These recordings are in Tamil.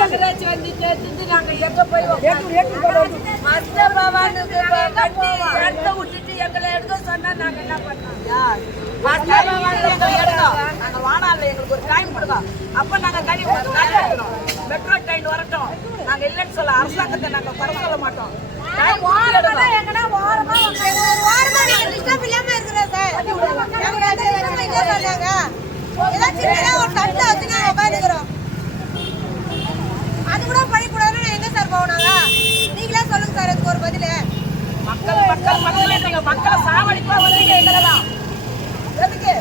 நகராட்சி வந்து சேர்த்து நாங்க எங்க போய் மஸ்தபாவானுக்கு இடத்த விட்டுட்டு எங்களை எடுக்க சொன்னா நாங்க என்ன பண்ணோம்? நாங்க வானால எங்களுக்கு ஒரு டைம் கொடுங்க, அப்ப நாங்க கழி எடுக்கிறோம். மெட்ரோ ட்ரெயின் வரட்டும், நாங்க இல்லைன்னு சொல்ல அரசாங்கத்தை நாங்க குறை சொல்ல மாட்டோம். அது கூட படிக்கூடாதுன்னு எங்க சார் போனாங்க? நீங்களே சொல்லுங்க சார், அதுக்கு ஒரு பதில். மக்களை சாவடிப்பா வந்தீங்க எங்களெல்லாம் எதுக்கு?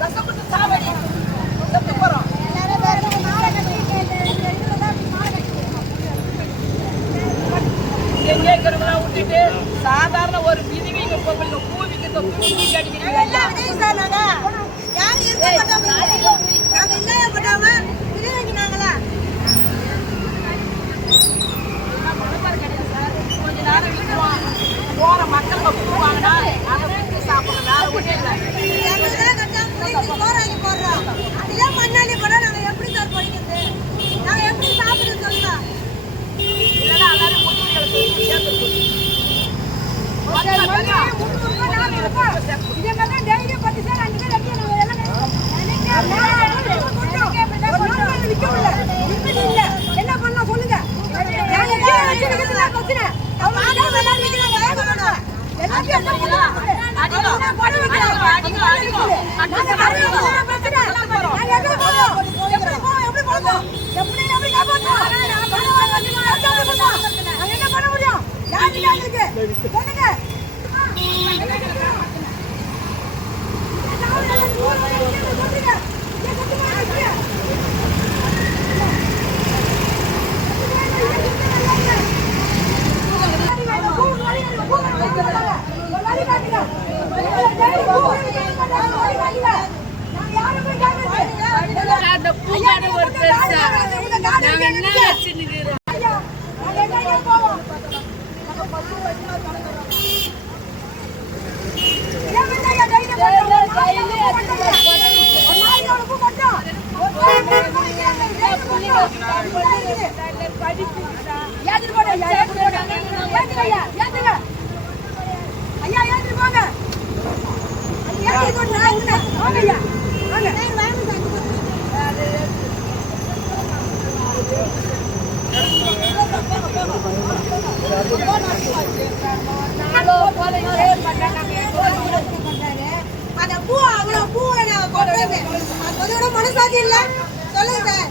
கஷ்டப்பட்டு சாவடி செத்து போறோம். எங்க இருக்கிறவங்களா விட்டுட்டு சாதாரண ஒரு விதிவிங்க பொங்கலுக்கு பூவிக்கு பூமி அடிக்கிறீங்க சார். நாங்க யாரும் இருக்க மாட்டோம், நாங்க இல்லையா பட்டாம விதிவிங்க நாங்களா கொஞ்ச நேரம் விட்டுருவோம். போற மக்கள் பூ வாங்கினா நாங்க வீட்டு சாப்பிடுறோம், வேற ஒன்றும் இல்லை. போடுறோம் இதெல்லாம் மண்ணாலி கூட நாங்க எப்படி சார் படிக்கிறது? நாங்க எப்படி சாப்பிடுறது சொல்லுங்க? இல்லைன்னா எல்லாரும் என்ன பண்ணலாம் சொல்லுங்க? என்ன பண்ண முடியும்? மனசாட்சி இல்ல சொல்லுங்க சார்.